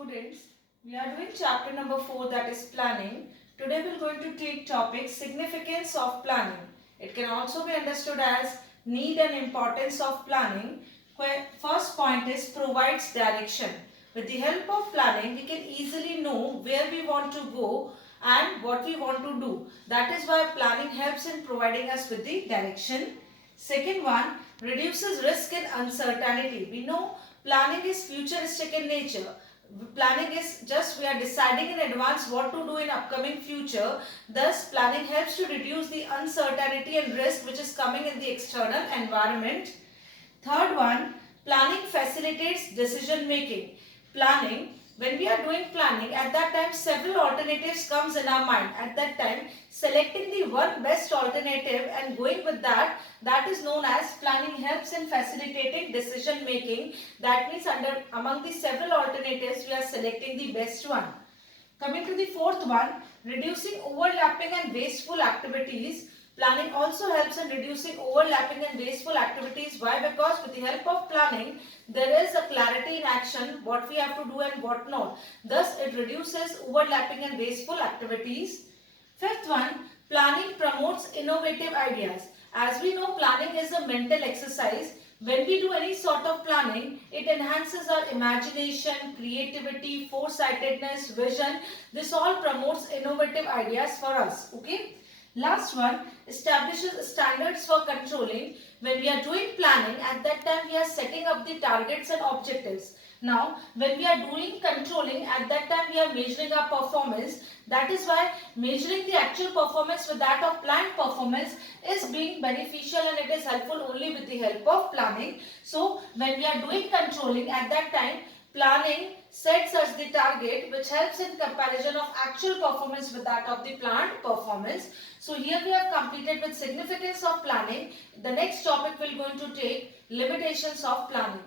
Students, we are doing chapter number 4, that is planning. Today we are going to take topic significance of planning. It can also be understood as need and importance of planning. First point is provides direction. With the help of planning, we can easily know where we want to go and what we want to do. That is why planning helps in providing us with the direction. Second one, reduces risk and uncertainty. We know planning is futuristic in nature. Planning is just we are deciding in advance what to do in upcoming future. Thus, planning helps to reduce the uncertainty and risk which is coming in the external environment. Third one, planning facilitates decision making. Planning, when we are doing planning, at that time several alternatives comes in our mind. At that time, selecting the one best alternative and going with that is known as planning helps in facilitating decision making. That means among the several alternatives, we are selecting the best one. Coming to the fourth one, reducing overlapping and wasteful activities. Planning also helps in reducing overlapping and wasteful activities. Why? Because with the help of planning, there is a clarity in action, what we have to do and what not. Thus, it reduces overlapping and wasteful activities. Fifth one, planning promotes innovative ideas. As we know, planning is a mental exercise. When we do any sort of planning, it enhances our imagination, creativity, foresightedness, vision. This all promotes innovative ideas for us. Okay. Last one, establishes standards for controlling. When we are doing planning, at that time we are setting up the targets and objectives. Now, when we are doing controlling, at that time we are measuring our performance. That is why measuring the actual performance with that of planned performance is being beneficial and it is helpful only with the help of planning. So, when we are doing controlling, at that time, planning sets us the target which helps in comparison of actual performance with that of the planned performance. So here we have completed with significance of planning. The next topic we are going to take limitations of planning.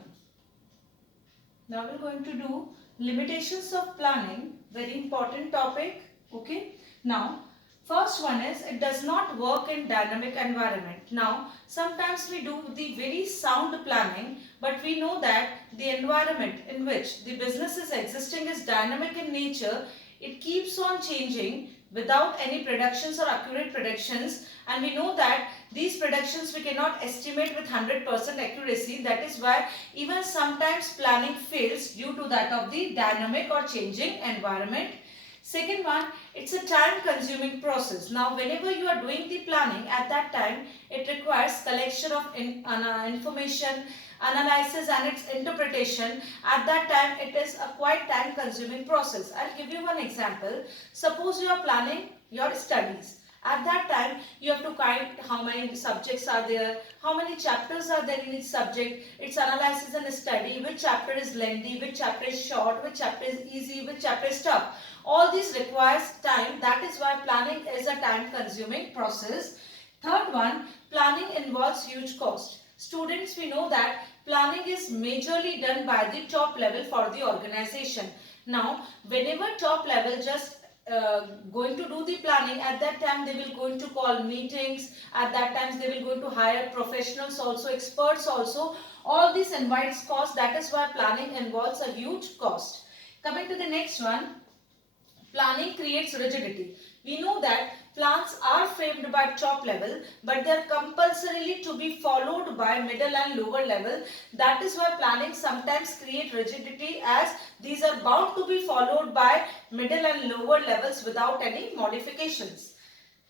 Now we are going to do limitations of planning, very important topic. Okay. Now first one is it does not work in dynamic environment. Now sometimes we do the very sound planning, but we know that the environment in which the business is existing is dynamic in nature. It keeps on changing without any predictions or accurate predictions, and we know that these predictions we cannot estimate with 100% accuracy. That is why even sometimes planning fails due to that of the dynamic or changing environment. Second one, it's a time consuming process. Now whenever you are doing the planning, at that time it requires collection of information, analysis and its interpretation. At that time it is a quite time consuming process. I'll give you one example. Suppose you are planning your studies. At that time, you have to count how many subjects are there, how many chapters are there in each subject, its analysis and study, which chapter is lengthy, which chapter is short, which chapter is easy, which chapter is tough. All this requires time. That is why planning is a time consuming process. Third one, planning involves huge cost. Students, we know that planning is majorly done by the top level for the organization. Now, whenever top level just going to do the planning, at that time they will going to call meetings. At that time they will going to hire professionals also, experts also. All this invites cost. That is why planning involves a huge cost. Coming to the next one, planning creates rigidity. We know that plans are framed by top level, but they are compulsorily to be followed by middle and lower level. That is why planning sometimes create rigidity, as these are bound to be followed by middle and lower levels without any modifications.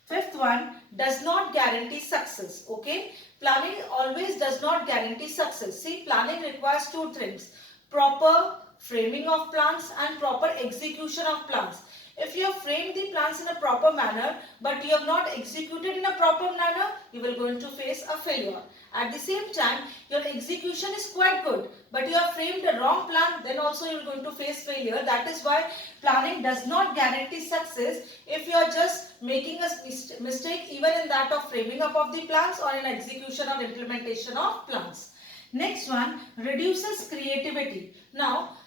Fifth one, does not guarantee success. Okay, planning always does not guarantee success. See, planning requires two things: proper framing of plans and proper execution of plans. If you have framed the plans in a proper manner, but you have not executed in a proper manner, you will going to face a failure. At the same time, your execution is quite good, but you have framed a wrong plan, then also you are going to face failure. That is why planning does not guarantee success if you are just making a mistake even in that of framing up of the plans or in execution or implementation of plans. Next one, reduces creativity. Now,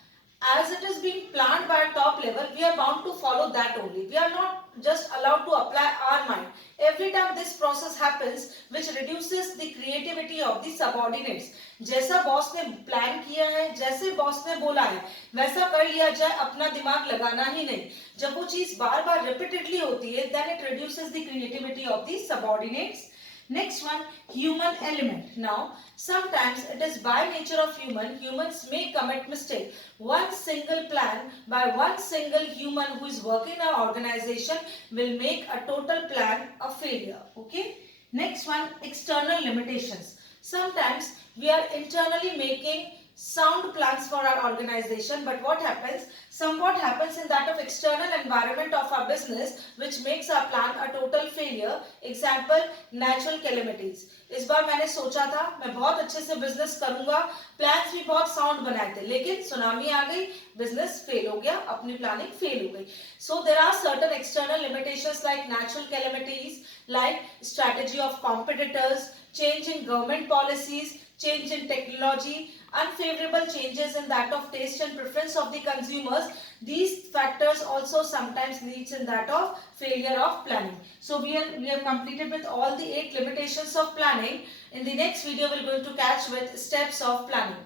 as it is being planned by top level, we are bound to follow that only. We are not just allowed to apply our mind. Every time this process happens, which reduces the creativity of the subordinates. जैसा boss ने plan किया है, जैसे boss ने बोला है, वैसा कर लिया जाए, अपना दिमाग लगाना ही नहीं. जब वो चीज बार बार रिपीटेडली होती है, then it reduces the creativity of the subordinates. Next one, human element. Now, sometimes it is by nature of humans may commit mistake. One single plan by one single human who is working in our organization will make a total plan a failure. Okay. Next one, external limitations. Sometimes we are internally making sound plans for our organization, but what happens in that of external environment of our business which makes our plan a total failure. Example, natural calamities. इस बार मैंने सोचा था मैं बहुत अच्छे से business करूंगा, plans भी बहुत साउंड बनाए थे, लेकिन सुनामी आ गई, बिजनेस फेल हो गया, अपनी प्लानिंग फेल हो गई. So there are certain external limitations like natural calamities, like strategy of competitors, change in government policies, change in technology, unfavorable changes in that of taste and preference of the consumers. These factors also sometimes leads in that of failure of planning. So we have completed with all the 8 limitations of planning. In the next video we are going to catch with steps of planning.